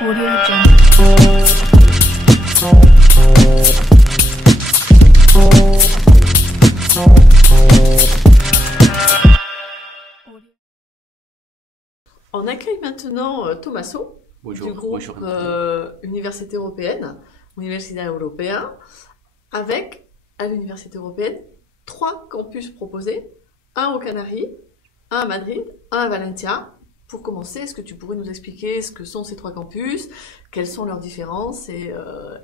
Audio Jungle. On accueille maintenant Tommaso Bonjour, du groupe bonjour. Université européenne, Universidad Europea, avec à l'Université européenne 3 campus proposés, un aux Canaries, un à Madrid, un à Valencia. Pour commencer, est-ce que tu pourrais nous expliquer ce que sont ces 3 campus, quelles sont leurs différences et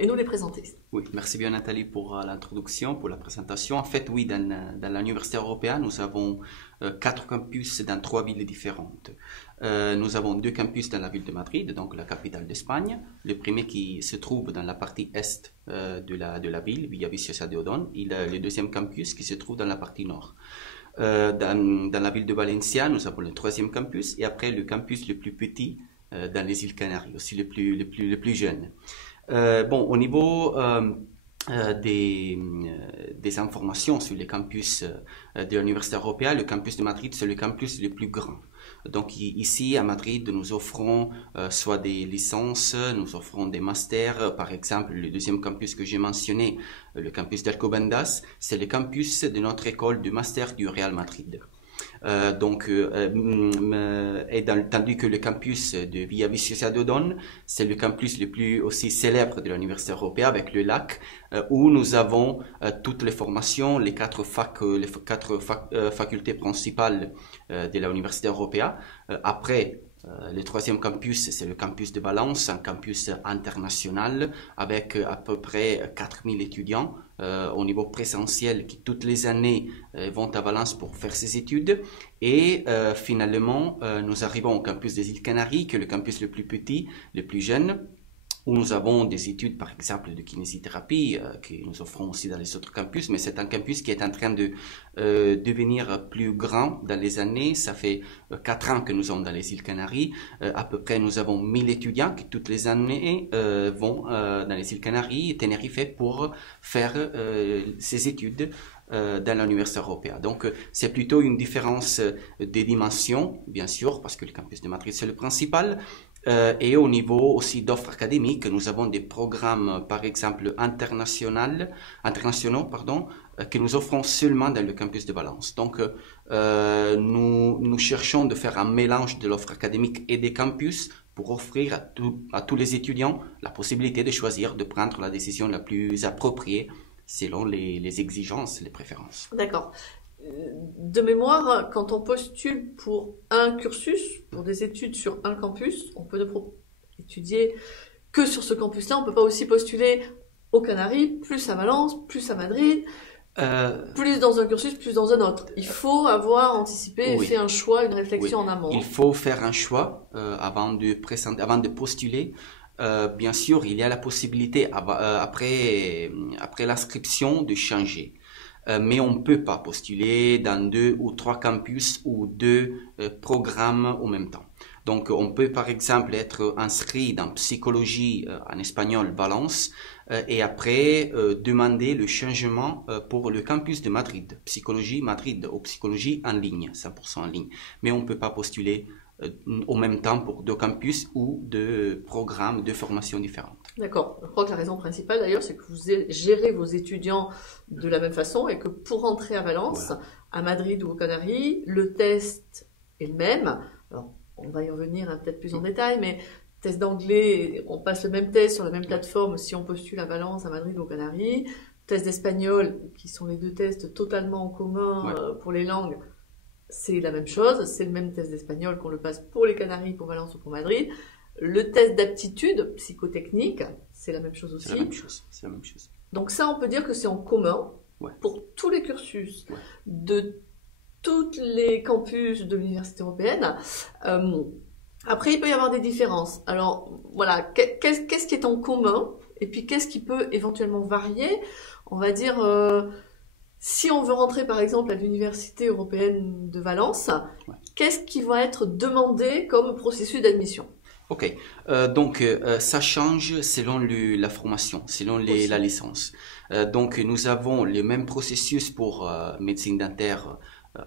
nous les présenter? Oui, merci bien Nathalie pour l'introduction, pour la présentation. En fait, oui, dans l'Université européenne, nous avons 4 campus dans 3 villes différentes. Nous avons 2 campus dans la ville de Madrid, donc la capitale d'Espagne. Le premier qui se trouve dans la partie est de la ville, Villaviciosa de Odón, et le deuxième campus qui se trouve dans la partie nord. Dans la ville de Valencia, nous avons le 3e campus et après le campus le plus petit dans les îles Canaries, aussi le plus jeune. Au niveau des informations sur les campus de l'Université européenne, le campus de Madrid, c'est le campus le plus grand. Donc ici à Madrid, nous offrons soit des licences, nous offrons des masters. Par exemple, le deuxième campus que j'ai mentionné, le campus d'Alcobendas, c'est le campus de notre école de master du Real Madrid. Tandis que le campus de Villaviciosa de Odón, c'est le campus le plus aussi célèbre de l'Université européenne avec le lac, où nous avons toutes les formations, les 4 facultés principales de l'Université européenne. Après, le 3e campus, c'est le campus de Valence, un campus international avec à peu près 4000 étudiants au niveau présentiel qui toutes les années vont à Valence pour faire ses études. Et finalement, nous arrivons au campus des îles Canaries, qui est le campus le plus petit, le plus jeune, où nous avons des études, par exemple, de kinésithérapie, que nous offrons aussi dans les autres campus, mais c'est un campus qui est en train de devenir plus grand dans les années. Ça fait 4 ans que nous sommes dans les îles Canaries. À peu près, nous avons 1000 étudiants qui, toutes les années, vont dans les îles Canaries et Tenerife pour faire ces études dans l'Université européenne. Donc, c'est plutôt une différence des dimensions, bien sûr, parce que le campus de Madrid, c'est le principal. Et au niveau aussi d'offres académiques, nous avons des programmes, par exemple, internationaux, que nous offrons seulement dans le campus de Valence. Donc, nous cherchons de faire un mélange de l'offre académique et des campus pour offrir à tous les étudiants la possibilité de choisir, de prendre la décision la plus appropriée selon les exigences, les préférences. D'accord. De mémoire, quand on postule pour un cursus, pour des études sur un campus, on peut étudier que sur ce campus-là. On ne peut pas aussi postuler aux Canaries, plus à Valence, plus à Madrid, plus dans un cursus, plus dans un autre. Il faut avoir anticipé et fait un choix, une réflexion en amont. Il faut faire un choix avant de postuler. Bien sûr, il y a la possibilité après l'inscription de changer. Mais on ne peut pas postuler dans 2 ou 3 campus ou 2 programmes en même temps. Donc, on peut par exemple être inscrit dans psychologie en espagnol Valence et après demander le changement pour le campus de Madrid, psychologie Madrid ou psychologie en ligne, 100% en ligne. Mais on ne peut pas postuler en même temps pour 2 campus ou 2 programmes de formation différentes. D'accord. Je crois que la raison principale d'ailleurs, c'est que vous gérez vos étudiants de la même façon et que pour rentrer à Valence, à Madrid ou aux Canaries, le test est le même. Alors, on va y revenir peut-être plus en détail, mais test d'anglais, on passe le même test sur la même plateforme si on postule à Valence, à Madrid ou aux Canaries. Test d'espagnol, qui sont les 2 tests totalement en commun pour les langues, c'est la même chose. C'est le même test d'espagnol qu'on le passe pour les Canaries, pour Valence ou pour Madrid. Le test d'aptitude psychotechnique, c'est la même chose aussi. C'est la même chose. Donc ça, on peut dire que c'est en commun pour tous les cursus de tous les campus de l'Université européenne. Après, il peut y avoir des différences. Alors, voilà, qu'est-ce qui est en commun? Et puis, qu'est-ce qui peut éventuellement varier? On va dire, si on veut rentrer, par exemple, à l'Université européenne de Valence, qu'est-ce qui va être demandé comme processus d'admission? Ok, donc ça change selon la formation, selon la licence. Donc nous avons le même processus pour médecine dentaire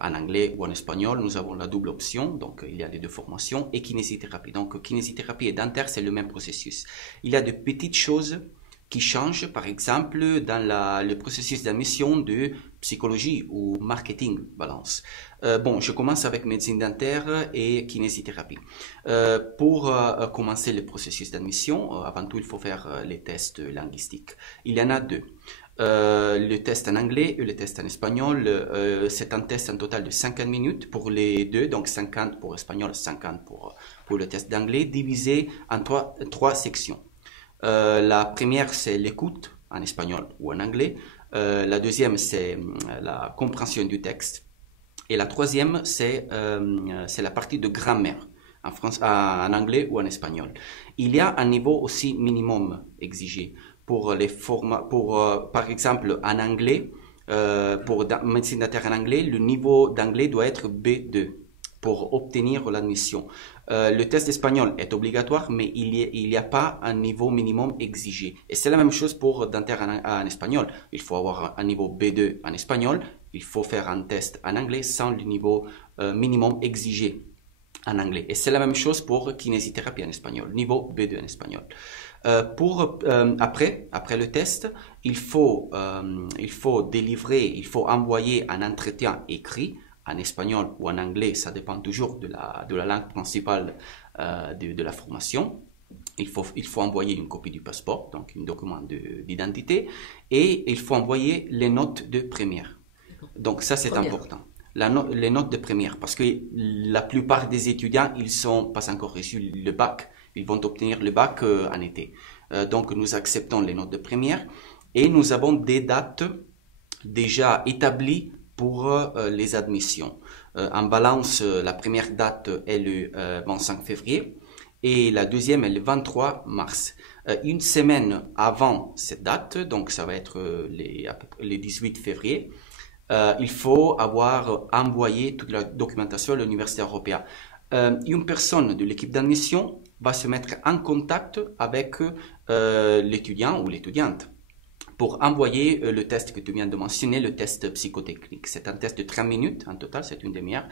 en anglais ou en espagnol. Nous avons la double option, donc il y a les deux formations, et kinésithérapie. Donc kinésithérapie et dentaire, c'est le même processus. Il y a de petites choses qui changent, par exemple, dans le processus d'admission de psychologie ou marketing balance. Bon, je commence avec médecine dentaire et kinésithérapie. Pour commencer le processus d'admission, avant tout, il faut faire les tests linguistiques. Il y en a deux. Le test en anglais et le test en espagnol, c'est un test en total de 50 minutes pour les deux, donc 50 pour espagnol, 50 pour le test d'anglais, divisé en trois sections. La première, c'est l'écoute en espagnol ou en anglais. La deuxième, c'est la compréhension du texte. Et la troisième, c'est la partie de grammaire en anglais ou en espagnol. Il y a un niveau aussi minimum exigé pour les formats, par exemple, en anglais, pour médecine dentaire en anglais, le niveau d'anglais doit être B2 pour obtenir l'admission. Le test espagnol est obligatoire, mais il n'y a pas un niveau minimum exigé. Et c'est la même chose pour dentaire en espagnol. Il faut avoir un niveau B2 en espagnol. Il faut faire un test en anglais sans le niveau minimum exigé en anglais. Et c'est la même chose pour kinésithérapie en espagnol, niveau B2 en espagnol. Après le test, il faut envoyer un entretien écrit en espagnol ou en anglais, ça dépend toujours de la langue principale de la formation. Il faut envoyer une copie du passeport, donc un document d'identité, et il faut envoyer les notes de première. Donc ça, c'est important. Les notes de première, parce que la plupart des étudiants, ils sont pas encore reçu le bac. Ils vont obtenir le bac en été. Donc nous acceptons les notes de première et nous avons des dates déjà établies pour les admissions. En balance, la première date est le 25 février et la deuxième est le 23 mars. Une semaine avant cette date, donc ça va être les 18 février, il faut avoir envoyé toute la documentation à l'Université européenne. Une personne de l'équipe d'admission va se mettre en contact avec l'étudiant ou l'étudiante pour envoyer le test que tu viens de mentionner, le test psychotechnique. C'est un test de 30 minutes en total, c'est une demi-heure,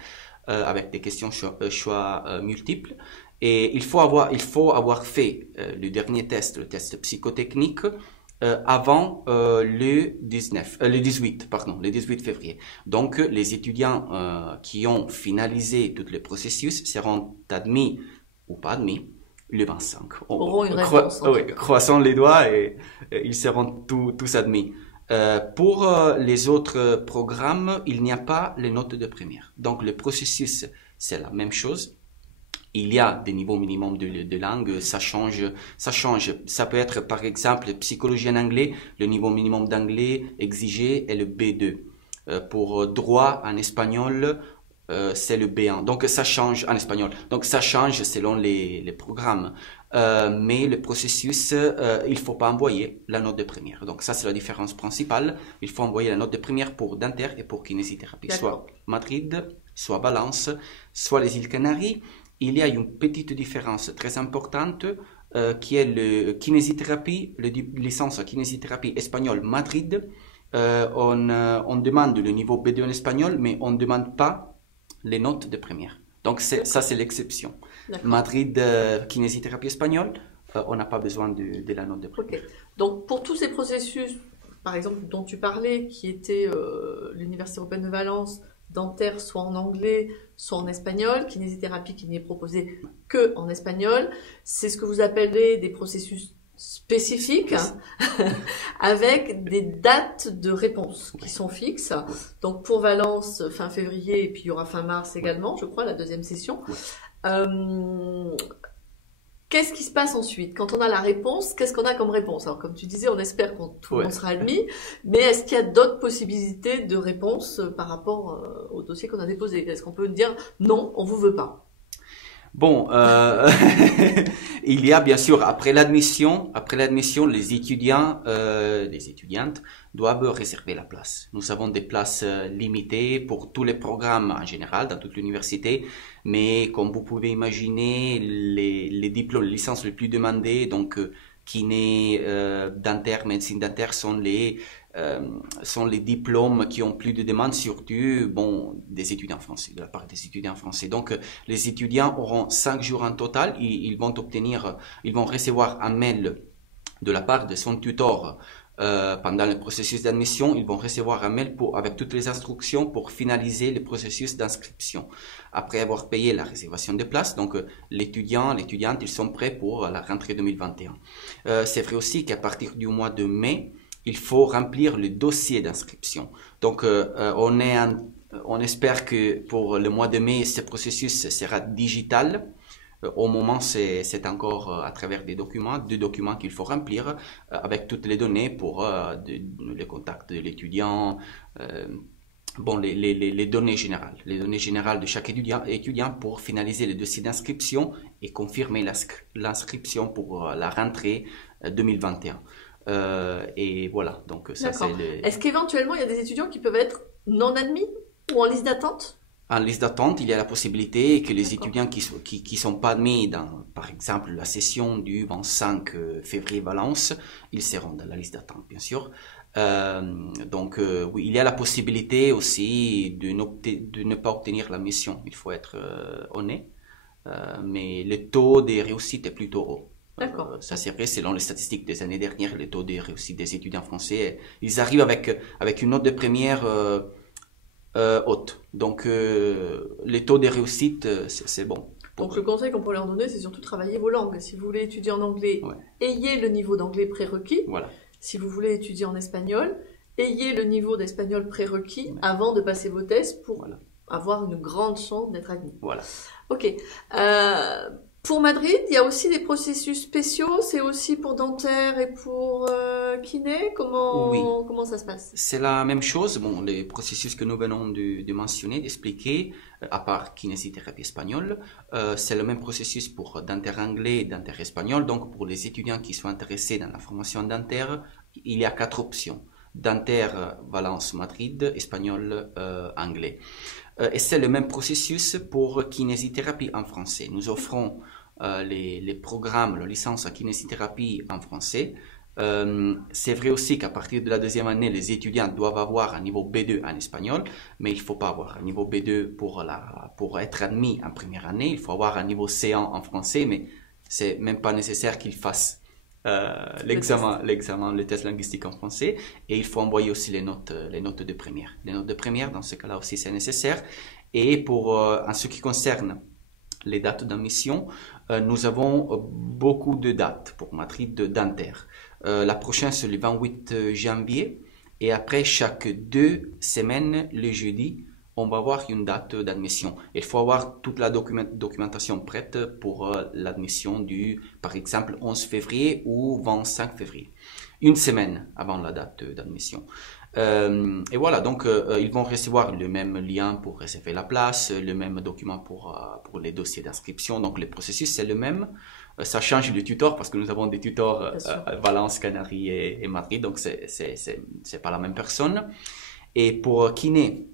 avec des questions choix multiples. Et il faut avoir fait le dernier test, le test psychotechnique, avant le 18 février. Donc, les étudiants qui ont finalisé tout le processus seront admis ou pas admis le 25. Auront une réponse. Oui, croisons les doigts et ils seront tous admis. Pour les autres programmes, il n'y a pas les notes de première. Donc, le processus, c'est la même chose. Il y a des niveaux minimums de langue, ça change. Ça peut être, par exemple, psychologie en anglais, le niveau minimum d'anglais exigé est le B2. Pour droit en espagnol, c'est le B1. Donc, ça change en espagnol. Donc, ça change selon les programmes. Mais le processus, il faut pas envoyer la note de première. Donc, ça, c'est la différence principale. Il faut envoyer la note de première pour dentaire et pour kinésithérapie. Soit Madrid, soit Valence, soit les îles Canaries. Il y a une petite différence très importante qui est le kinésithérapie, licence kinésithérapie espagnole Madrid. On demande le niveau B2 en espagnol, mais on ne demande pas les notes de première. Donc ça, c'est l'exception. Madrid, kinésithérapie espagnole, on n'a pas besoin de la note de première. Okay. Donc pour tous ces processus, par exemple, dont tu parlais, qui étaient l'Université européenne de Valence, dentaire soit en anglais, soit en espagnol, kinésithérapie qui n'est proposée que en espagnol, c'est ce que vous appelez des processus spécifiques, avec des dates de réponse qui sont fixes. Donc pour Valence, fin février, et puis il y aura fin mars également, je crois, la deuxième session. Qu'est-ce qui se passe ensuite? Quand on a la réponse, qu'est-ce qu'on a comme réponse? Alors, comme tu disais, on espère que tout le monde sera admis, mais est-ce qu'il y a d'autres possibilités de réponse par rapport au dossier qu'on a déposé? Est-ce qu'on peut dire non, on vous veut pas? Bon, il y a bien sûr, après l'admission, les étudiants, les étudiantes doivent réserver la place. Nous avons des places limitées pour tous les programmes en général, dans toute l'université, mais comme vous pouvez imaginer, les diplômes, les licences les plus demandées, donc kiné, dentaire, médecine dentaire, sont les sont les diplômes qui ont plus de demandes, surtout bon, des étudiants français, de la part des étudiants français. Donc, les étudiants auront 5 jours en total. Ils vont recevoir un mail de la part de son tuteur pendant le processus d'admission. Ils vont recevoir un mail avec toutes les instructions pour finaliser le processus d'inscription. Après avoir payé la réservation de place, donc l'étudiante, ils sont prêts pour la rentrée 2021. C'est vrai aussi qu'à partir du mois de mai, il faut remplir le dossier d'inscription. Donc, on espère que pour le mois de mai, ce processus sera digital. Au moment, c'est encore à travers deux documents qu'il faut remplir avec toutes les données pour les contacts de l'étudiant, les données générales de chaque étudiant pour finaliser le dossier d'inscription et confirmer l'inscription pour la rentrée 2021. Et voilà, donc ça c'est Est-ce qu'éventuellement il y a des étudiants qui peuvent être non admis ou en liste d'attente? En liste d'attente, il y a la possibilité que les étudiants qui sont pas admis dans, par exemple, la session du 25 février Valence, ils seront dans la liste d'attente, bien sûr. Oui, il y a la possibilité aussi de ne pas obtenir la mission. Il faut être honnête, mais le taux de réussite est plutôt haut. D'accord. Ça c'est vrai, selon les statistiques des années dernières, le taux de réussite des étudiants français, ils arrivent avec une note de première haute. Donc, les taux de réussite, c'est bon. Donc, le conseil qu'on peut leur donner, c'est surtout travailler vos langues. Si vous voulez étudier en anglais, ayez le niveau d'anglais prérequis. Voilà. Si vous voulez étudier en espagnol, ayez le niveau d'espagnol prérequis avant de passer vos tests pour avoir une grande chance d'être admis. Voilà. Ok. Pour Madrid, il y a aussi des processus spéciaux. C'est aussi pour dentaire et pour kiné. Comment ça se passe? C'est la même chose. Bon, les processus que nous venons de mentionner, d'expliquer, à part kinésithérapie espagnole, c'est le même processus pour dentaire anglais et dentaire espagnol. Donc, pour les étudiants qui sont intéressés dans la formation dentaire, il y a 4 options. Dentaire, Valence, Madrid, espagnol, anglais. Et c'est le même processus pour kinésithérapie en français. Nous offrons les programmes, la licence en kinésithérapie en français. C'est vrai aussi qu'à partir de la 2e année, les étudiants doivent avoir un niveau B2 en espagnol, mais il ne faut pas avoir un niveau B2 pour être admis en première année. Il faut avoir un niveau C1 en français, mais c'est même pas nécessaire qu'ils fassent le test linguistique en français, et il faut envoyer aussi les notes de première. Les notes de première, dans ce cas-là aussi, c'est nécessaire. Et en ce qui concerne les dates d'admission, nous avons beaucoup de dates pour Madrid dentaire. La prochaine, c'est le 28 janvier, et après, chaque 2 semaines, le jeudi, on va avoir une date d'admission. Il faut avoir toute la documentation prête pour l'admission du, par exemple, 11 février ou 25 février. Une semaine avant la date d'admission. Et voilà, donc ils vont recevoir le même lien pour réserver la place, le même document pour les dossiers d'inscription. Donc le processus, c'est le même. Ça change de tuteur parce que nous avons des tuteurs Valence, Canaries et Madrid, donc c'est pas la même personne. Et pour kiné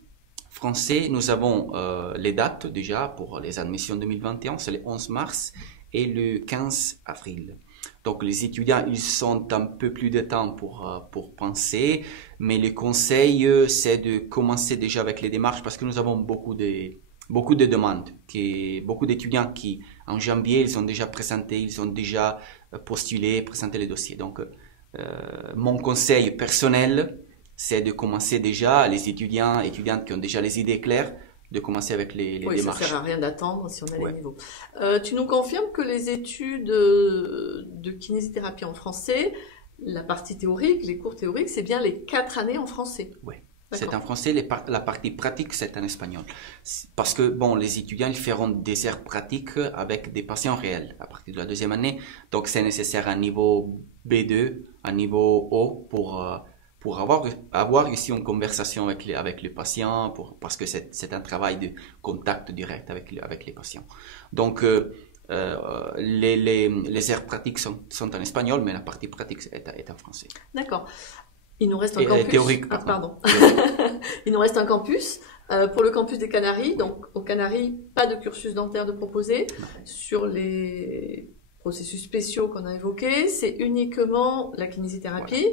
français, nous avons les dates déjà pour les admissions 2021, c'est le 11 mars et le 15 avril. Donc les étudiants, ils ont un peu plus de temps pour penser, mais le conseil, c'est de commencer déjà avec les démarches parce que nous avons beaucoup de demandes, beaucoup d'étudiants qui, en janvier, ils ont déjà présenté, ils ont déjà postulé, présenté les dossiers. Donc, mon conseil personnel, c'est de commencer déjà, les étudiantes qui ont déjà les idées claires, de commencer avec les démarches. Ça sert à rien d'attendre si on a les niveaux. Tu nous confirmes que les études de kinésithérapie en français, la partie théorique, les cours théoriques, c'est bien les 4 années en français? Oui. C'est en français, la partie pratique, c'est en espagnol. Parce que, bon, les étudiants, ils feront des heures pratiques avec des patients réels à partir de la 2e année. Donc, c'est nécessaire un niveau B2, un niveau O pour avoir ici une conversation avec les patients, parce que c'est un travail de contact direct avec les patients. Donc, les heures pratiques sont en espagnol, mais la partie pratique est en français. D'accord. Il nous reste un campus. Théorique, pardon. Il nous reste un campus. Pour le campus des Canaries, donc aux Canaries, pas de cursus dentaire de proposer. Sur les processus spéciaux qu'on a évoqués, c'est uniquement la kinésithérapie.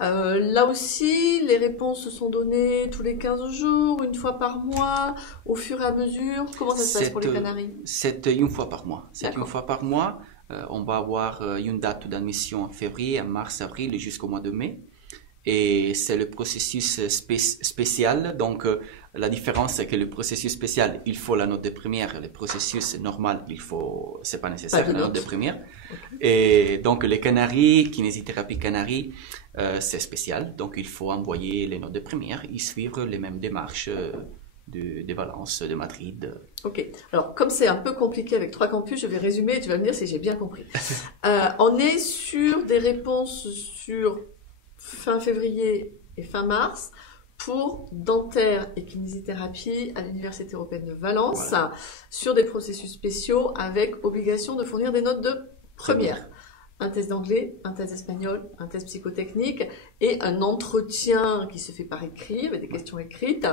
Là aussi, les réponses se sont données tous les 15 jours, une fois par mois, au fur et à mesure. Comment ça se passe pour les Canaries? C'est une fois par mois. C'est D'accord. une fois par mois. On va avoir une date d'admission en février, en mars, avril et jusqu'au mois de mai. Et c'est le processus spécial. Donc, la différence, c'est que le processus spécial, il faut la note de première. Le processus normal, c'est pas nécessaire, Pas de la note de note. première. Ok. Et donc, les Canaries, kinésithérapie Canaries, c'est spécial. Donc, il faut envoyer les notes de première et suivre les mêmes démarches de Valence, de Madrid. Ok. Alors, comme c'est un peu compliqué avec 3 campus, je vais résumer et tu vas me dire si j'ai bien compris. On est sur des réponses sur fin février et fin mars pour dentaire et kinésithérapie à l'Université européenne de Valence, Voilà. sur des processus spéciaux avec obligation de fournir des notes de première. Un test d'anglais, un test d'espagnol, un test psychotechnique et un entretien qui se fait par écrit, avec des questions écrites,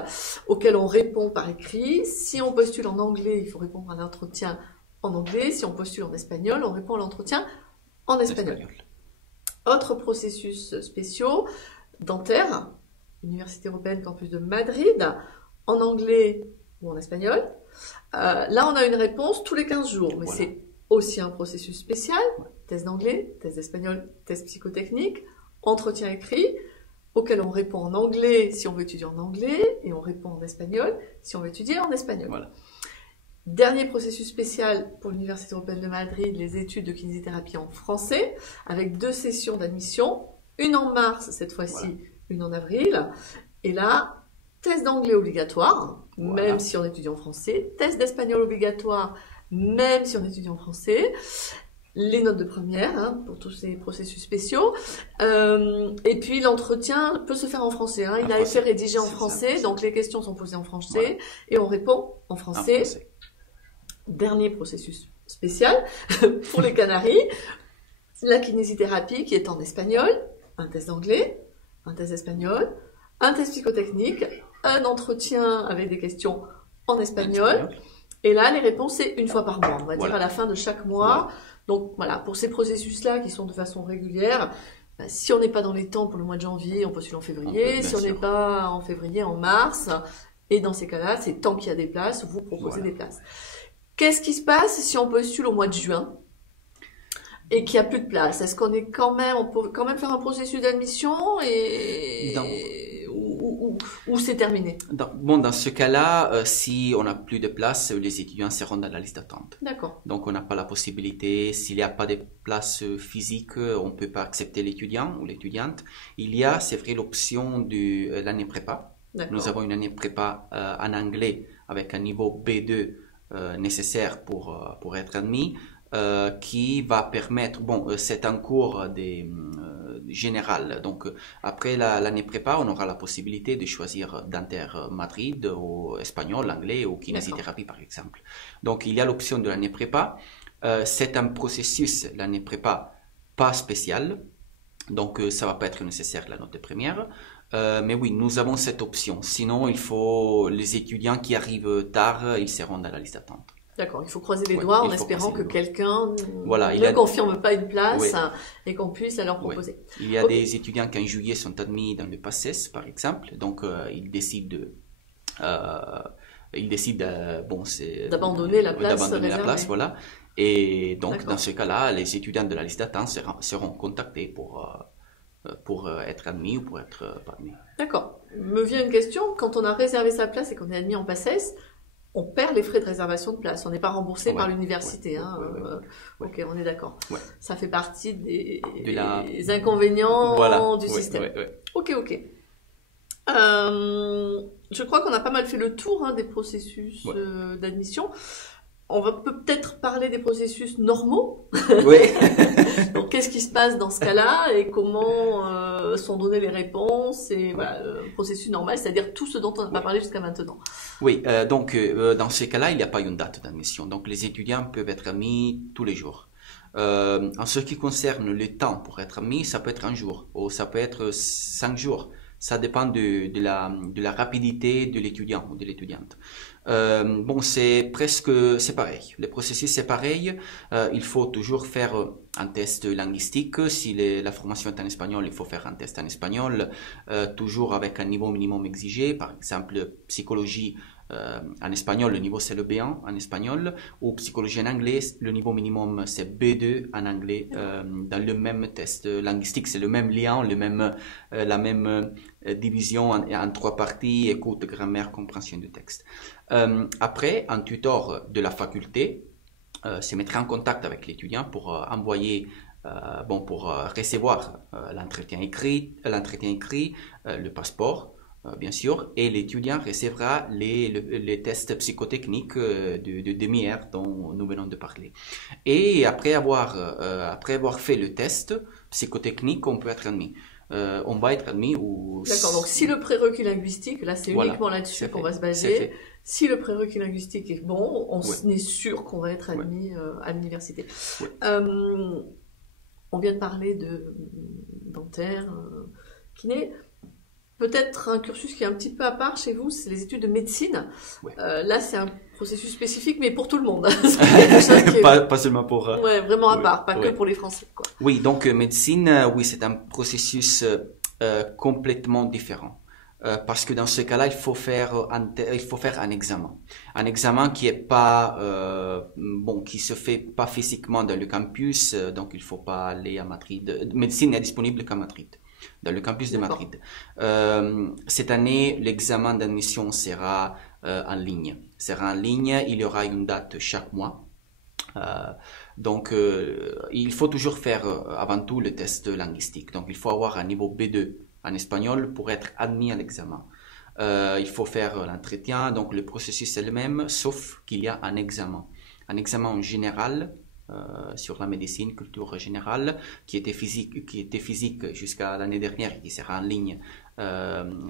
auxquelles on répond par écrit. Si on postule en anglais, il faut répondre à l'entretien en anglais. Si on postule en espagnol, on répond à l'entretien en espagnol. Autre processus spéciaux, dentaire, Université européenne campus de Madrid, en anglais ou en espagnol. Là, on a une réponse tous les 15 jours, mais Voilà. c'est aussi un processus spécial, test d'anglais, test d'espagnol, test psychotechnique, entretien écrit, auquel on répond en anglais si on veut étudier en anglais, et on répond en espagnol si on veut étudier en espagnol. Voilà. Dernier processus spécial pour l'Université européenne de Madrid, les études de kinésithérapie en français, avec 2 sessions d'admission, une en mars cette fois-ci, Voilà. une en avril. Et là, test d'anglais obligatoire, Voilà. même si on étudie en français, test d'espagnol obligatoire, même si on étudie en français, les notes de première pour tous ces processus spéciaux. Et puis l'entretien peut se faire en français. Il a été rédigé en français, donc les questions sont posées en français, Voilà. et on répond en français. Dernier processus spécial pour les Canaries, la kinésithérapie qui est en espagnol, un test d'anglais, un test espagnol, un test psychotechnique, un entretien avec des questions en espagnol. Et là, les réponses, c'est une fois par mois, on va dire à la fin de chaque mois. Voilà. Donc voilà, pour ces processus-là qui sont de façon régulière, si on n'est pas dans les temps pour le mois de janvier, on postule en février. Si on n'est pas en février, en mars. Et dans ces cas-là, c'est tant qu'il y a des places, vous proposez des places. Qu'est-ce qui se passe si on postule au mois de juin et qu'il n'y a plus de place? Est-ce qu'on est on peut quand même faire un processus d'admission ou c'est terminé? Dans ce cas-là, si on n'a plus de place, les étudiants seront dans la liste d'attente. D'accord. Donc on n'a pas la possibilité, s'il n'y a pas de place physique, on ne peut pas accepter l'étudiant ou l'étudiante. Il y a, c'est vrai, l'option de l'année prépa. Nous avons une année prépa en anglais avec un niveau B2 nécessaire pour être admis, qui va permettre, c'est un cours général, donc après l'année prépa, on aura la possibilité de choisir dentaire Madrid ou espagnol, anglais ou kinésithérapie par exemple. Donc il y a l'option de l'année prépa, c'est un processus, l'année prépa, pas spécial, donc ça va pas être nécessaire la note de première. Mais oui, nous avons cette option. Sinon, les étudiants qui arrivent tard, ils seront dans la liste d'attente. D'accord, il faut croiser les doigts en espérant que quelqu'un ne confirme pas une place et qu'on puisse la leur proposer. Il y a des étudiants qui en juillet sont admis dans le PACES, par exemple. Donc, ils décident d'abandonner la place. Voilà. Et donc, dans ce cas-là, les étudiants de la liste d'attente seront contactés pour être admis ou pour être pas admis. D'accord. Me vient une question, quand on a réservé sa place et qu'on est admis en PACES, on perd les frais de réservation de place, on n'est pas remboursé par l'université. Ok, on est d'accord. Ça fait partie des inconvénients du système. Ok. Je crois qu'on a pas mal fait le tour des processus d'admission. On va peut-être parler des processus normaux. Oui. Donc, qu'est-ce qui se passe dans ce cas-là et comment sont données les réponses et le processus normal, c'est-à-dire tout ce dont on n'a pas parlé jusqu'à maintenant. Oui, donc dans ces cas-là, il n'y a pas une date d'admission. Donc, les étudiants peuvent être admis tous les jours. En ce qui concerne le temps pour être admis, ça peut être un jour ou ça peut être 5 jours. Ça dépend de la rapidité de l'étudiant ou de l'étudiante. Bon, c'est pareil. Le processus c'est pareil. Il faut toujours faire un test linguistique. Si la formation est en espagnol, il faut faire un test en espagnol, toujours avec un niveau minimum exigé. Par exemple, psychologie en espagnol, le niveau c'est le B1 en espagnol, ou psychologie en anglais, le niveau minimum c'est B2 en anglais. Dans le même test linguistique, c'est le même lien, la même division en 3 parties: écoute, grammaire, compréhension du texte. Après, un tuteur de la faculté se mettra en contact avec l'étudiant pour envoyer, pour recevoir l'entretien écrit, le passeport, bien sûr, et l'étudiant recevra les tests psychotechniques de demi-heure dont nous venons de parler. Et après avoir fait le test psychotechnique, on peut être admis. On va être admis ou... D'accord, donc si le prérequis linguistique, là c'est uniquement là-dessus qu'on va se baser, si le prérequis linguistique est bon, on est sûr qu'on va être admis à l'université. On vient de parler de dentaire, kiné. Peut-être un cursus qui est un petit peu à part chez vous, c'est les études de médecine. Là, c'est un processus spécifique, mais pour tout le monde. Pas seulement pour... Ouais, vraiment à part, pas que pour les Français, quoi. Oui, donc médecine, oui, c'est un processus complètement différent. Parce que dans ce cas-là, il faut faire un examen. Un examen qui est pas, qui se fait pas physiquement dans le campus, donc il faut pas aller à Madrid. Médecine n'est disponible qu'à Madrid, dans le campus de Madrid. Cette année, l'examen d'admission sera en ligne. Il y aura une date chaque mois. Donc, il faut toujours faire avant tout le test linguistique. Donc, il faut avoir un niveau B2 en espagnol pour être admis à l'examen. Il faut faire l'entretien. Donc, le processus est le même, sauf qu'il y a un examen. Un examen en général, sur la médecine, culture générale, qui était physique jusqu'à l'année dernière et qui sera en ligne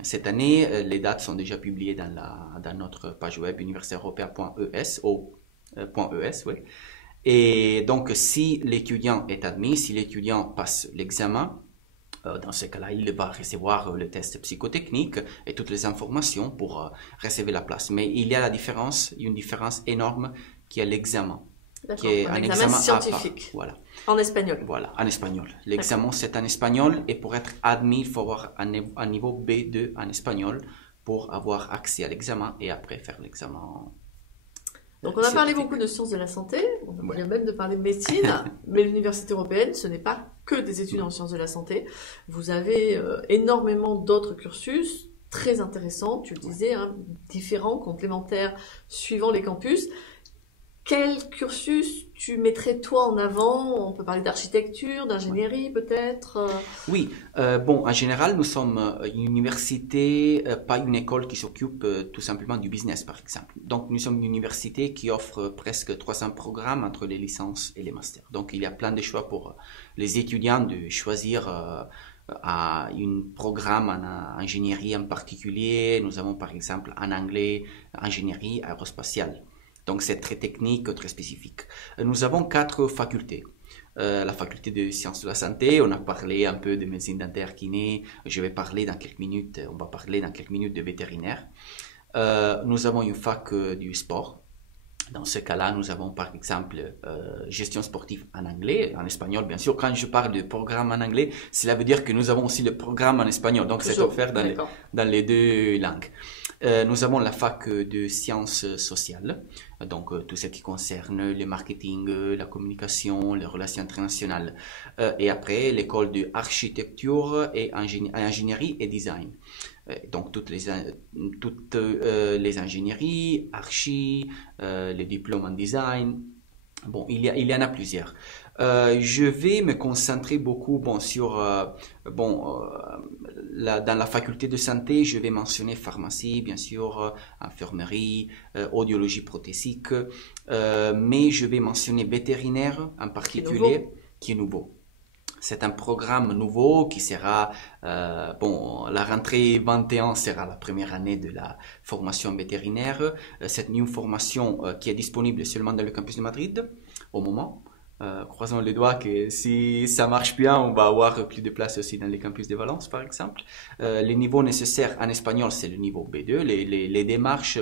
cette année. Les dates sont déjà publiées dans notre page web universitaireeuropea.es. Oui. Et donc, si l'étudiant est admis, si l'étudiant passe l'examen, dans ce cas-là, il va recevoir le test psychotechnique et toutes les informations pour recevoir la place. Mais il y a une différence énorme qui est l'examen. Qui est un examen scientifique. Voilà. En espagnol. Voilà, en espagnol. L'examen, c'est en espagnol et pour être admis, il faut avoir un niveau B2 en espagnol pour avoir accès à l'examen et après faire l'examen. Donc on a parlé beaucoup de sciences de la santé, on vient même de parler de médecine, mais l'université européenne, ce n'est pas que des études en sciences de la santé. Vous avez énormément d'autres cursus très intéressants, tu le disais, différents, complémentaires, suivant les campus. Quel cursus tu mettrais toi en avant? On peut parler d'architecture, d'ingénierie peut-être? Oui, en général, nous sommes une université, pas une école qui s'occupe tout simplement du business, par exemple. Donc, nous sommes une université qui offre presque 300 programmes entre les licences et les masters. Donc, il y a plein de choix pour les étudiants de choisir un programme en ingénierie en particulier. Nous avons par exemple en anglais ingénierie aérospatiale. Donc c'est très technique, très spécifique. Nous avons 4 facultés. La faculté de sciences de la santé, on a parlé un peu de médecine dentaire, kiné. On va parler dans quelques minutes de vétérinaire. Nous avons une fac du sport. Dans ce cas-là, nous avons par exemple gestion sportive en anglais, en espagnol bien sûr. Quand je parle de programme en anglais, cela veut dire que nous avons aussi le programme en espagnol. Donc c'est offert dans les 2 langues. Nous avons la fac de sciences sociales, donc tout ce qui concerne le marketing, la communication, les relations internationales. Et après, l'école d'architecture et ingénierie et design. Donc toutes les ingénieries, archi, les diplômes en design. Bon, il y en a plusieurs. Je vais me concentrer beaucoup dans la faculté de santé, je vais mentionner pharmacie, bien sûr, infirmerie, audiologie prothésique, mais je vais mentionner vétérinaire en particulier, qui est nouveau. C'est un programme nouveau qui sera, la rentrée 21 sera la première année de la formation vétérinaire. Cette nouvelle formation qui est disponible seulement dans le campus de Madrid au moment. croisons les doigts que si ça marche bien, on va avoir plus de place aussi dans les campus de Valence, par exemple. Les niveaux nécessaires en espagnol, c'est le niveau B2. Les démarches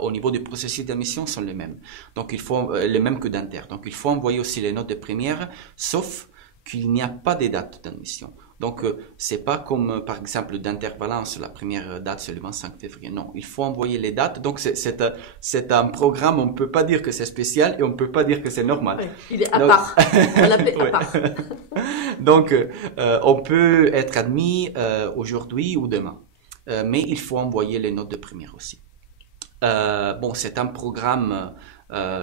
au niveau du processus d'admission sont les mêmes. Donc, il faut les mêmes que d'Inter. Donc, il faut envoyer aussi les notes de première, sauf qu'il n'y a pas de date d'admission. Donc, c'est pas comme, par exemple, d'Intervalence, la première date, c'est le 25 février. Non, il faut envoyer les dates. Donc, c'est un programme, on peut pas dire que c'est spécial et on peut pas dire que c'est normal. Ouais, il est à part. On l'appelait à part. Donc, on peut être admis aujourd'hui ou demain. Mais il faut envoyer les notes de première aussi. Bon, c'est un programme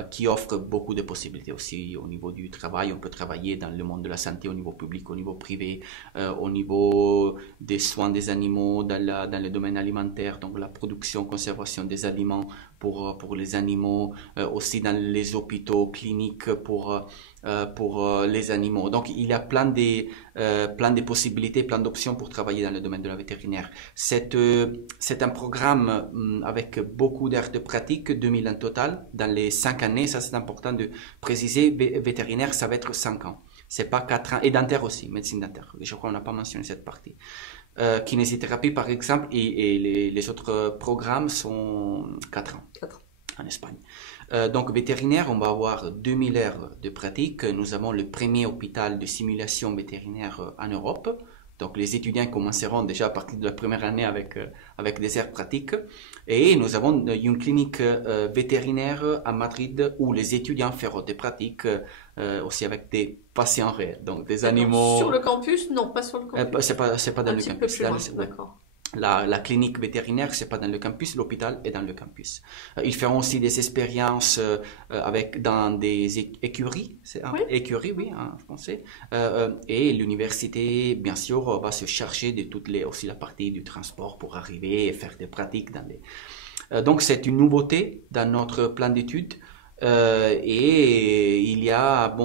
qui offre beaucoup de possibilités aussi au niveau du travail. On peut travailler dans le monde de la santé au niveau public, au niveau privé, au niveau des soins des animaux, dans le domaine alimentaire, donc la production, conservation des aliments pour les animaux, aussi dans les hôpitaux, cliniques pour les animaux. Donc, il y a plein de possibilités, plein d'options pour travailler dans le domaine de la vétérinaire. C'est un programme avec beaucoup d'heures de pratique, 2000 en total, dans les 5 années. Ça, c'est important de préciser. Vétérinaire, ça va être 5 ans. C'est pas 4 ans. Et dentaire aussi, médecine dentaire. Je crois qu'on n'a pas mentionné cette partie. Kinésithérapie, par exemple, et les autres programmes sont 4 ans. 4 ans. En Espagne. Donc, vétérinaire, on va avoir 2000 heures de pratique. Nous avons le premier hôpital de simulation vétérinaire en Europe. Donc, les étudiants commenceront déjà à partir de la première année avec des heures pratiques. Et nous avons une clinique vétérinaire à Madrid où les étudiants feront des pratiques aussi avec des patients réels. Donc, des animaux. Sur le campus? Non, pas sur le campus. C'est pas dans le campus. Peu plus loin. D'accord. La clinique vétérinaire, c'est pas dans le campus, l'hôpital est dans le campus. Ils feront aussi des expériences dans des écuries, c'est oui. Écuries, oui, en français. Et l'université, bien sûr, va se charger de aussi la partie du transport pour arriver et faire des pratiques dans les. Donc c'est une nouveauté dans notre plan d'études. Et il y a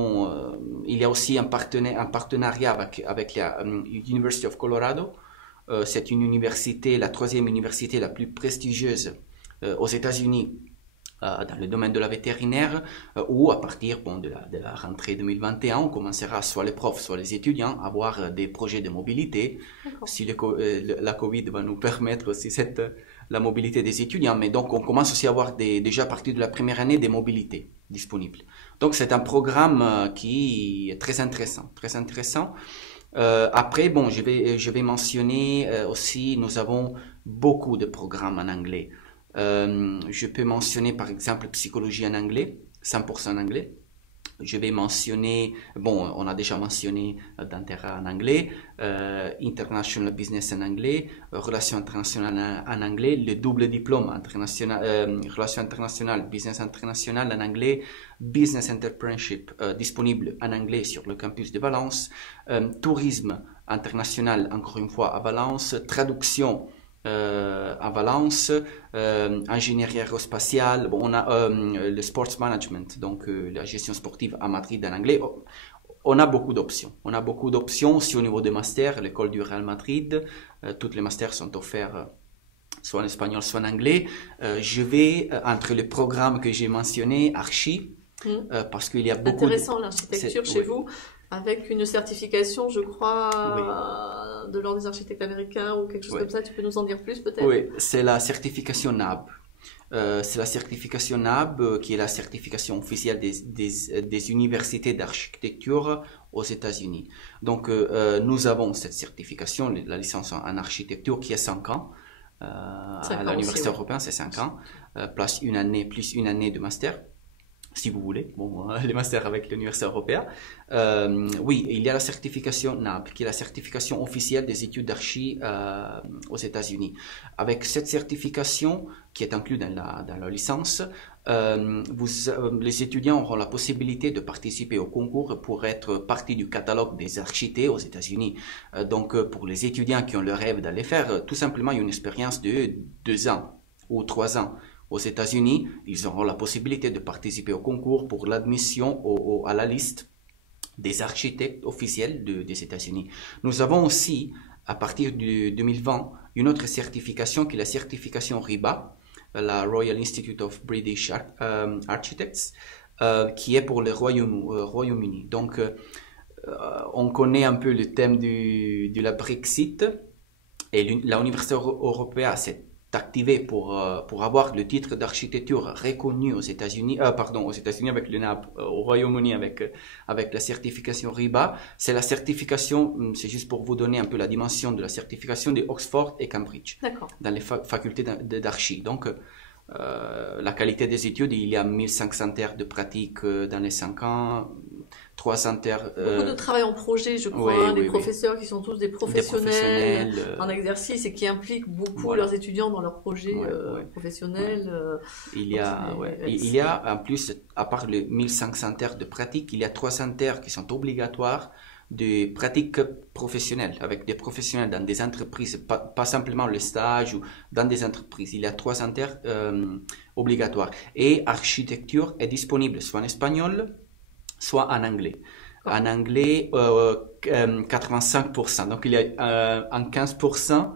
aussi un partenariat avec la University of Colorado. C'est une université, la 3e université la plus prestigieuse aux États-Unis dans le domaine de la vétérinaire, où à partir de la rentrée 2021, on commencera soit les profs, soit les étudiants à avoir des projets de mobilité. Si la Covid va nous permettre aussi la mobilité des étudiants, mais donc on commence aussi à avoir déjà à partir de la première année des mobilités disponibles. Donc c'est un programme qui est très intéressant, très intéressant. Après, bon, je vais mentionner aussi, nous avons beaucoup de programmes en anglais. Je peux mentionner par exemple psychologie en anglais, 100% en anglais. Je vais mentionner, bon, on a déjà mentionné Dentera en anglais, International Business en anglais, Relations internationales en anglais, le double diplôme Relations internationales, Business international en anglais, Business Entrepreneurship disponible en anglais sur le campus de Valence, Tourisme international, encore une fois à Valence, Traduction à Valence, ingénierie aérospatiale, bon, on a le sports management, donc la gestion sportive à Madrid en anglais. On a beaucoup d'options. On a beaucoup d'options aussi au niveau des masters, l'école du Real Madrid, toutes les masters sont offerts soit en espagnol, soit en anglais. Je vais, entre les programmes que j'ai mentionnés, Archi, parce qu'il y a beaucoup... Intéressant l'architecture chez vous, avec une certification, je crois, de l'ordre des architectes américains ou quelque chose comme ça. Tu peux nous en dire plus peut-être? Oui, c'est la certification NAB. C'est la certification NAB qui est la certification officielle des universités d'architecture aux États-Unis. Donc, nous avons cette certification, la licence en architecture qui est 5 ans. À l'université européenne, c'est 5 ans, plus une année de master, si vous voulez, bon, les masters avec l'université européenne. Oui, il y a la certification NAB, qui est la certification officielle des études d'archi aux États-Unis. Avec cette certification, qui est inclue dans la licence, les étudiants auront la possibilité de participer au concours pour être partie du catalogue des architectes aux États-Unis. Donc, pour les étudiants qui ont le rêve d'aller faire tout simplement une expérience de 2 ans ou 3 ans aux États-Unis, ils auront la possibilité de participer au concours pour l'admission à la liste des architectes officiels des États-Unis. Nous avons aussi, à partir de 2020, une autre certification qui est la certification RIBA, la Royal Institute of British Architects, qui est pour le Royaume-Uni. Donc, on connaît un peu le thème de la Brexit et l'Université européenne s'est activée pour avoir le titre d'architecture reconnu aux États-Unis, aux États-Unis avec le NAB, au Royaume-Uni avec la certification RIBA. C'est la certification, c'est juste pour vous donner un peu la dimension de la certification de Oxford et Cambridge. D'accord. Dans les facultés d'archi. Donc, la qualité des études, il y a 1500 heures de pratique dans les 5 ans, 300 heures. Beaucoup de travail en projet, je crois, oui, hein, des oui, professeurs qui sont tous des professionnels en exercice et qui impliquent beaucoup voilà. leurs étudiants dans leurs projets professionnels. Il y a en plus, à part les 1500 heures de pratique, il y a 300 heures qui sont obligatoires de pratiques professionnelles avec des professionnels dans des entreprises, pas simplement le stage ou dans des entreprises. Il y a 300 heures obligatoires. Et architecture est disponible soit en espagnol, soit en anglais. En anglais, 85%. Donc, il y a un 15%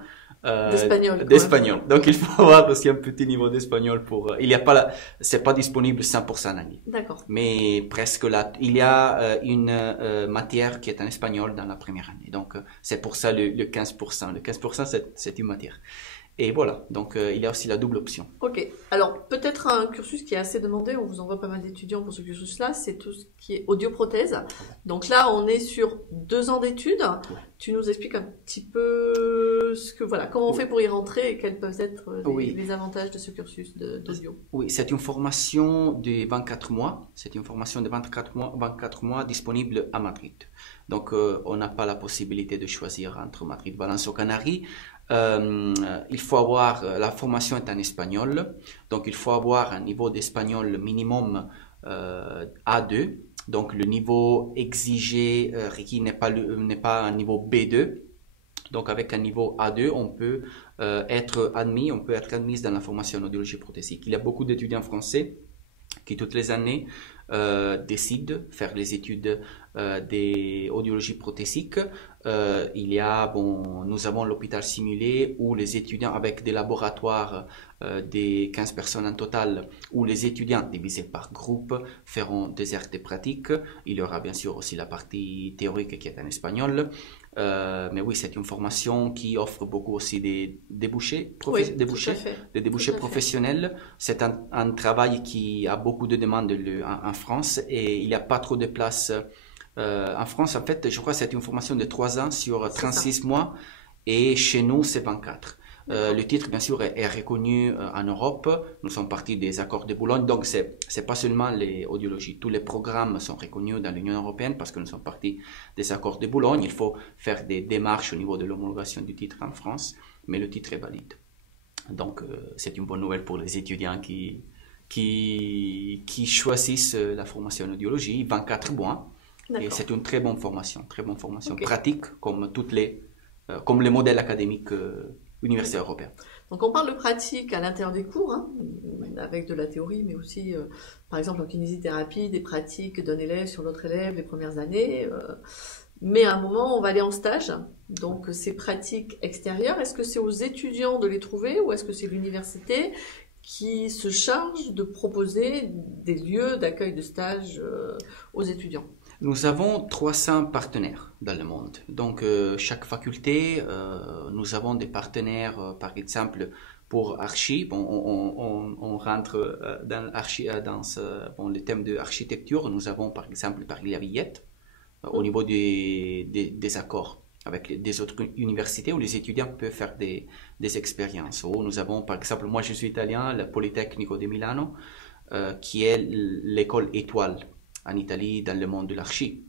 d'espagnol. Donc, il faut avoir aussi un petit niveau d'espagnol pour. Il y a pas c'est pas disponible 100% en anglais. D'accord. Mais presque là, il y a une matière qui est en espagnol dans la première année. Donc, c'est pour ça le 15%. Le 15%, c'est une matière. Et voilà, donc il y a aussi la double option. Ok, alors peut-être un cursus qui est assez demandé, on vous envoie pas mal d'étudiants pour ce cursus-là, c'est tout ce qui est audioprothèse. Donc là, on est sur 2 ans d'études. Ouais. Tu nous expliques un petit peu comment on fait pour y rentrer et quels peuvent être les avantages de ce cursus d'audio. Oui, c'est une formation de 24 mois. C'est une formation de 24 mois disponible à Madrid. Donc, on n'a pas la possibilité de choisir entre Madrid, Valence ou Canaries. Il faut avoir, la formation est en espagnol, donc il faut avoir un niveau d'espagnol minimum A2, donc le niveau exigé requis n'est pas un niveau B2, donc avec un niveau A2 on peut être admis dans la formation en audiologie prothésique. Il y a beaucoup d'étudiants français qui toutes les années décident de faire les études des audiologies prothésiques. Nous avons l'hôpital simulé où les étudiants avec des laboratoires des 15 personnes en total, où les étudiants divisés par groupe feront des heures de pratique. Il y aura bien sûr aussi la partie théorique qui est en espagnol. Mais oui, c'est une formation qui offre beaucoup aussi des débouchés, professionnels. C'est un travail qui a beaucoup de demandes en France et il n'y a pas trop de place en France. En fait, je crois que c'est une formation de 3 ans sur 36 mois et chez nous, c'est 24. Le titre, bien sûr, est reconnu en Europe. Nous sommes partis des accords de Bologne, donc c'est pas seulement les audiologies. Tous les programmes sont reconnus dans l'Union européenne parce que nous sommes partis des accords de Bologne. Il faut faire des démarches au niveau de l'homologation du titre en France, mais le titre est valide. Donc, c'est une bonne nouvelle pour les étudiants qui choisissent la formation en audiologie, 24 mois. Et c'est une très bonne formation pratique comme comme les modèles académiques universitaires européens. Donc on parle de pratique à l'intérieur des cours, avec de la théorie, mais aussi, par exemple en kinésithérapie, des pratiques d'un élève sur l'autre élève les premières années. Mais à un moment, on va aller en stage. Donc ces pratiques extérieures, est-ce que c'est aux étudiants de les trouver ou est-ce que c'est l'université qui se charge de proposer des lieux d'accueil de stage aux étudiants? Nous avons 300 partenaires dans le monde. Donc, chaque faculté, nous avons des partenaires, par exemple, pour archi. On rentre dans le thème de architecture. Nous avons, par exemple, Paris-la-Villette, au niveau des accords avec des autres universités où les étudiants peuvent faire des expériences. Nous avons, par exemple, moi je suis italien, le Politecnico di Milano, qui est l'école étoile en Italie dans le monde de l'archi.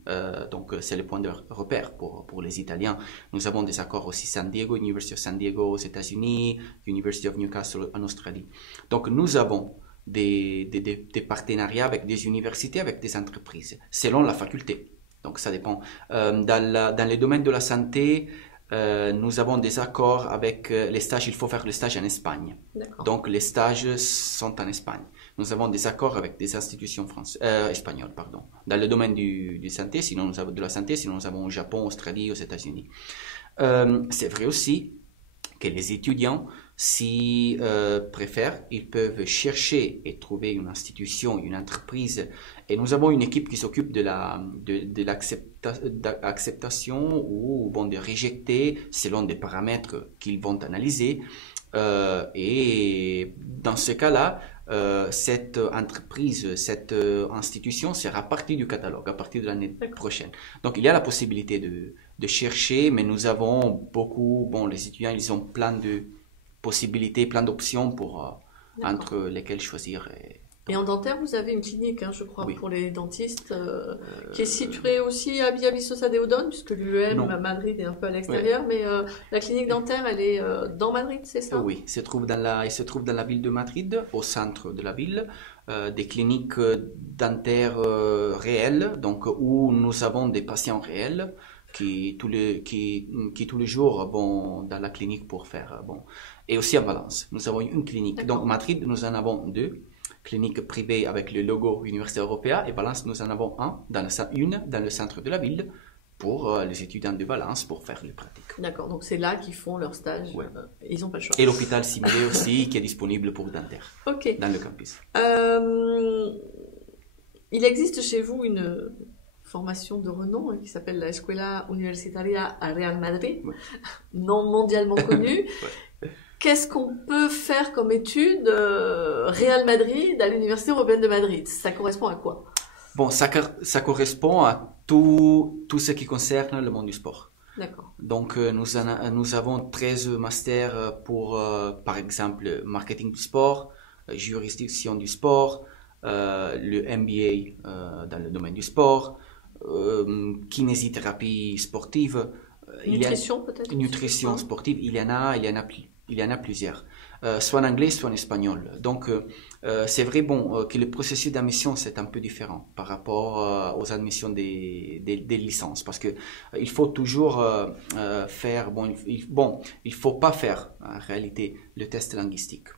Donc c'est le point de repère pour les Italiens. Nous avons des accords aussi San Diego, University of San Diego aux États-Unis, University of Newcastle en Australie. Donc nous avons des partenariats avec des universités, avec des entreprises, selon la faculté. Donc ça dépend. Dans les domaines de la santé, nous avons des accords avec les stages. Il faut faire le stage en Espagne. Donc les stages sont en Espagne. Nous avons des accords avec des institutions espagnoles, pardon. Dans le domaine de la santé, sinon nous avons au Japon, Australie, aux États-Unis. C'est vrai aussi que les étudiants, s'ils préfèrent, ils peuvent chercher et trouver une institution, une entreprise. Et nous avons une équipe qui s'occupe de l'acceptation ou bon, de rejeter selon des paramètres qu'ils vont analyser. Et dans ce cas-là, cette entreprise, cette institution sera partie du catalogue à partir de l'année prochaine. Donc, il y a la possibilité de chercher, mais nous avons beaucoup, bon, les étudiants, ils ont plein de possibilités, plein d'options entre lesquelles choisir. Et en dentaire, vous avez une clinique, hein, je crois, oui. pour les dentistes, qui est située aussi à Villaviciosa de Odón, puisque l'UM à Madrid est un peu à l'extérieur, mais la clinique dentaire, elle est dans Madrid, c'est ça? Oui, il se trouve dans la ville de Madrid, au centre de la ville, des cliniques dentaires réelles, donc où nous avons des patients réels qui tous les jours vont dans la clinique pour faire bon. Et aussi à Valence, nous avons une clinique. Donc Madrid, nous en avons deux. Clinique privée avec le logo Université Européa, et Valence, nous en avons une dans le centre de la ville pour les étudiants de Valence pour faire les pratiques. D'accord, donc c'est là qu'ils font leur stage, ils n'ont pas le choix. Et l'hôpital simulé aussi qui est disponible pour dentaire dans le campus. Il existe chez vous une formation de renom qui s'appelle la Escuela Universitaria Real Madrid, non mondialement connue. Qu'est-ce qu'on peut faire comme étude Real Madrid à l'Université Européenne de Madrid? Ça correspond à quoi? Bon, ça correspond à tout ce qui concerne le monde du sport. D'accord. Donc, nous avons 13 masters pour, par exemple, marketing du sport, juridiction du sport, le MBA dans le domaine du sport, kinésithérapie sportive. Nutrition peut-être? Nutrition sportive, il y en a plusieurs, soit en anglais, soit en espagnol. Donc, c'est vrai que le processus d'admission, c'est un peu différent par rapport aux admissions des licences, parce que il faut toujours faire, il faut pas faire en réalité le test linguistique.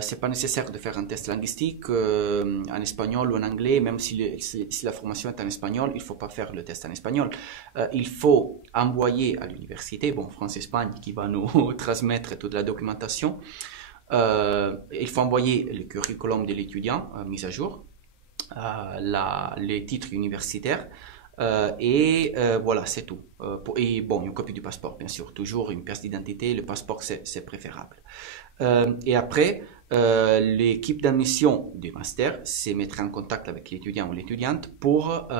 C'est pas nécessaire de faire un test linguistique en espagnol ou en anglais, même si la formation est en espagnol, il faut pas faire le test en espagnol. Il faut envoyer à l'université, France-Espagne, qui va nous transmettre toute la documentation. Il faut envoyer le curriculum de l'étudiant mis à jour, les titres universitaires. Voilà, c'est tout. Et une copie du passeport, bien sûr. Toujours une pièce d'identité, le passeport, c'est préférable. Et après, l'équipe d'admission du master se mettra en contact avec l'étudiant ou l'étudiante pour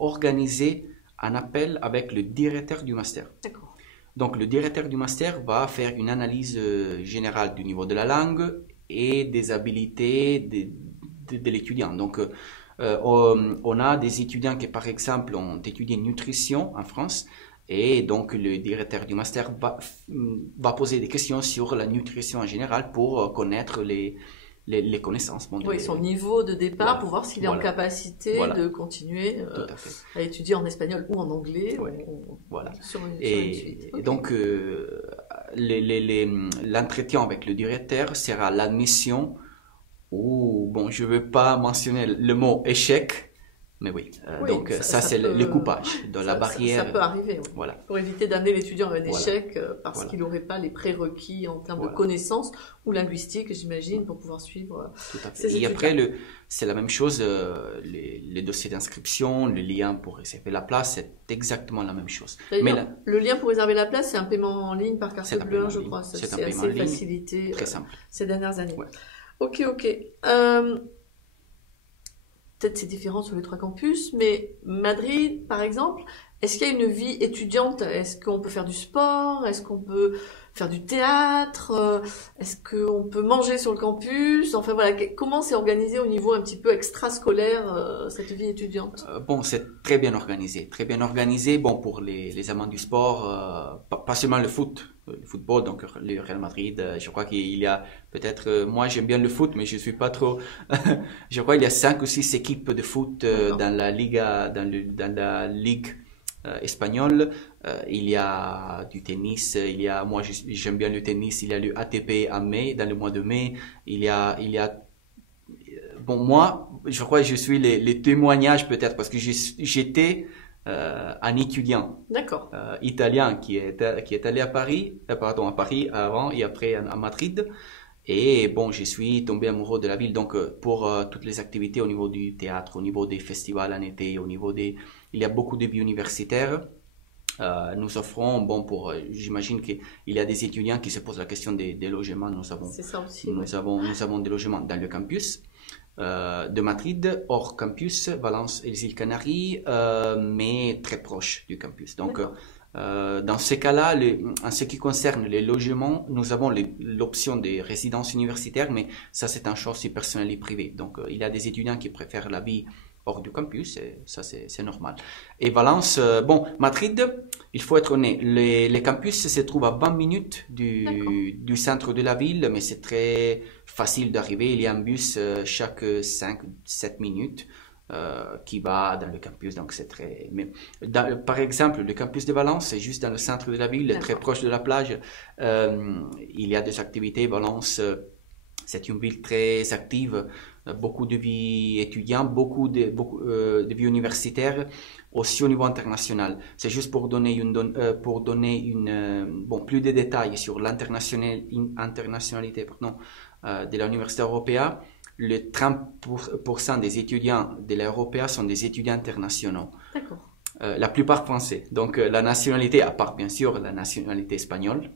organiser un appel avec le directeur du master. D'accord. Donc, le directeur du master va faire une analyse générale du niveau de la langue et des habiletés de l'étudiant. Donc, on a des étudiants qui, par exemple, ont étudié nutrition en France, et donc le directeur du master va poser des questions sur la nutrition en général pour connaître les connaissances. Son niveau de départ, pour voir s'il est en capacité de continuer à étudier en espagnol ou en anglais. Sur une suite. Et donc, l'entretien avec le directeur sera l'admission. Je ne veux pas mentionner le mot échec, mais donc ça c'est le coupage de la barrière. Ça peut arriver, pour éviter d'amener l'étudiant à un échec parce qu'il n'aurait pas les prérequis en termes de connaissances ou linguistiques, j'imagine, pour pouvoir suivre ces études. Et après, c'est la même chose, les dossiers d'inscription, le lien pour réserver la place, c'est exactement la même chose. Mais le lien pour réserver la place, c'est un paiement en ligne par carte bleue, je crois. C'est assez facilité très simple. Ces dernières années. Ok. Peut-être c'est différent sur les trois campus, mais Madrid, par exemple, est-ce qu'il y a une vie étudiante? Est-ce qu'on peut faire du sport? Est-ce qu'on peut faire du théâtre? Est-ce qu'on peut manger sur le campus? Enfin voilà, comment c'est organisé au niveau un petit peu extrascolaire, cette vie étudiante? C'est très bien organisé. Très bien organisé, pour les amants du sport, pas seulement le football, donc le Real Madrid, je crois qu'il y a peut-être, moi j'aime bien le foot, mais je suis pas trop, je crois qu'il y a 5 ou 6 équipes de foot dans la Liga, dans la Ligue espagnole. Il y a du tennis, moi j'aime bien le tennis, il y a le ATP à mai, dans le mois de mai, il y a moi, je crois que je suis les témoignages peut-être, parce que j'étais un étudiant D'accord. italien qui est allé à Paris, à Paris avant et après à Madrid. Et bon, je suis tombé amoureux de la ville. Donc, pour toutes les activités au niveau du théâtre, au niveau des festivals en été, il y a beaucoup de vie universitaires. Nous offrons, j'imagine qu'il y a des étudiants qui se posent la question des logements. C'est ça aussi. Nous avons des logements dans le campus de Madrid, hors campus, Valence et les îles Canaries, mais très proche du campus. Donc, dans ces cas-là, en ce qui concerne les logements, nous avons l'option des résidences universitaires, mais ça c'est un choix aussi personnel et privé. Donc, il y a des étudiants qui préfèrent la vie hors du campus, et ça c'est normal. Et Valence, Madrid, il faut être honnête, les campus se trouvent à 20 minutes du centre de la ville, mais c'est très facile d'arriver. Il y a un bus chaque 5-7 minutes qui va dans le campus, donc c'est très... Mais par exemple, le campus de Valence, c'est juste dans le centre de la ville, très proche de la plage. Il y a des activités. Valence, c'est une ville très active, beaucoup de vie étudiante, beaucoup de vie universitaire, aussi au niveau international. C'est juste pour donner plus de détails sur l'internationalité de l'université européenne. Le 30% des étudiants de l'Européen sont des étudiants internationaux. D'accord. La plupart français. Donc la nationalité, à part bien sûr la nationalité espagnole,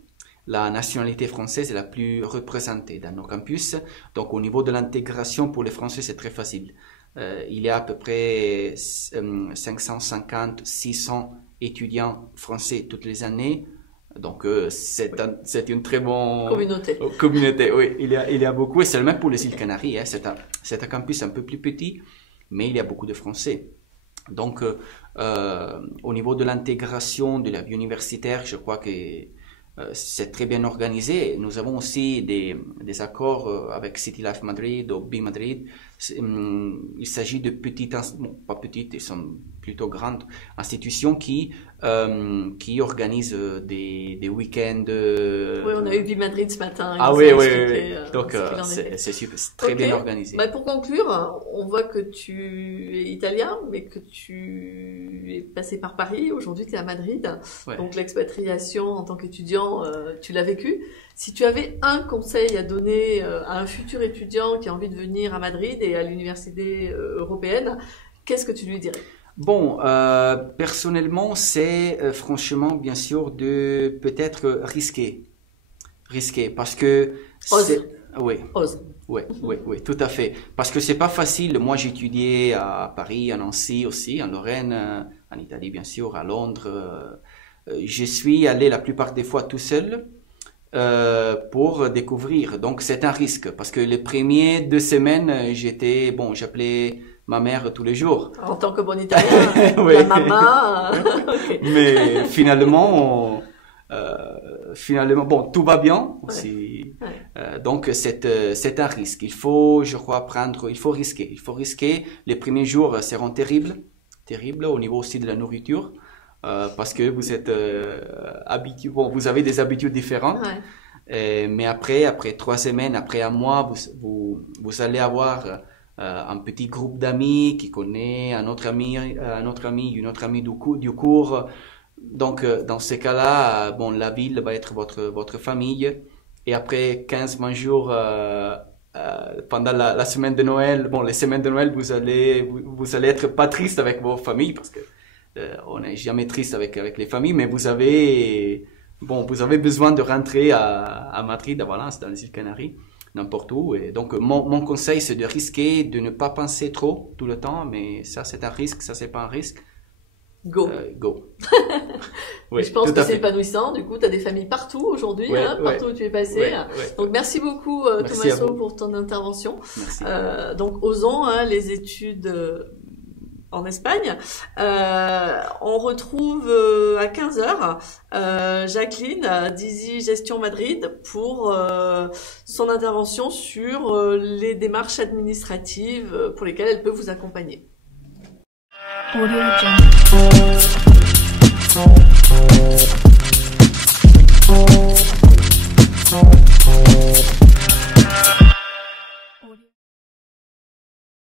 la nationalité française est la plus représentée dans nos campus. Donc au niveau de l'intégration, pour les Français, c'est très facile. Il y a à peu près 550-600 étudiants français toutes les années. Donc c'est une très bonne communauté. Oui, il y a beaucoup, et c'est le même pour les îles Canaries. C'est un campus un peu plus petit, mais il y a beaucoup de Français. Donc au niveau de l'intégration de la vie universitaire, je crois que c'est très bien organisé. Nous avons aussi des accords avec City Life Madrid ou Be Madrid. Il s'agit de petites, pas petites, ils sont plutôt grandes institutions qui organisent des week-ends. Oui, on a eu Be Madrid ce matin. Oui. Donc c'est super, très bien organisé. Pour conclure, on voit que tu es italien, mais que tu es passé par Paris. Aujourd'hui, tu es à Madrid. Ouais. Donc l'expatriation en tant qu'étudiant, tu l'as vécu. Si tu avais un conseil à donner à un futur étudiant qui a envie de venir à Madrid et à l'université européenne, qu'est-ce que tu lui dirais? Bon, personnellement, c'est franchement, bien sûr, de peut-être risquer, parce que Ose. Oui, tout à fait. Parce que c'est pas facile. Moi, j'ai étudié à Paris, à Nancy aussi, en Lorraine, en Italie, bien sûr, à Londres. Je suis allé la plupart des fois tout seul. Pour découvrir. Donc c'est un risque parce que les premières 2 semaines, j'appelais ma mère tous les jours. En tant que bon italien, la maman. Mais finalement, tout va bien aussi. Donc c'est un risque. Il faut, je crois, il faut risquer. Les premiers jours seront terribles au niveau aussi de la nourriture. Parce que vous êtes habitué, vous avez des habitudes différentes. Mais après 3 semaines, après un mois, vous allez avoir un petit groupe d'amis qui connaît un autre ami, une autre amie du cours. Donc, dans ces cas-là, la ville va être votre famille. Et après 15-20 jours, pendant la semaine de Noël, les semaines de Noël, vous allez être pas triste avec vos familles parce que on n'est jamais triste avec les familles, mais vous avez besoin de rentrer à Madrid, à Valence, dans les îles Canaries, n'importe où. Et donc, mon conseil, c'est de risquer, de ne pas penser trop tout le temps, mais ça, c'est un risque, ça, c'est pas un risque. Go. Oui, je pense que c'est épanouissant. Du coup, tu as des familles partout aujourd'hui, partout où tu es passé. Donc, merci beaucoup, Tommaso, pour ton intervention. Merci. Donc, osons les études en Espagne. On retrouve à 15h Jacqueline d'Easy Gestion Madrid pour son intervention sur les démarches administratives pour lesquelles elle peut vous accompagner. Audio Jungle.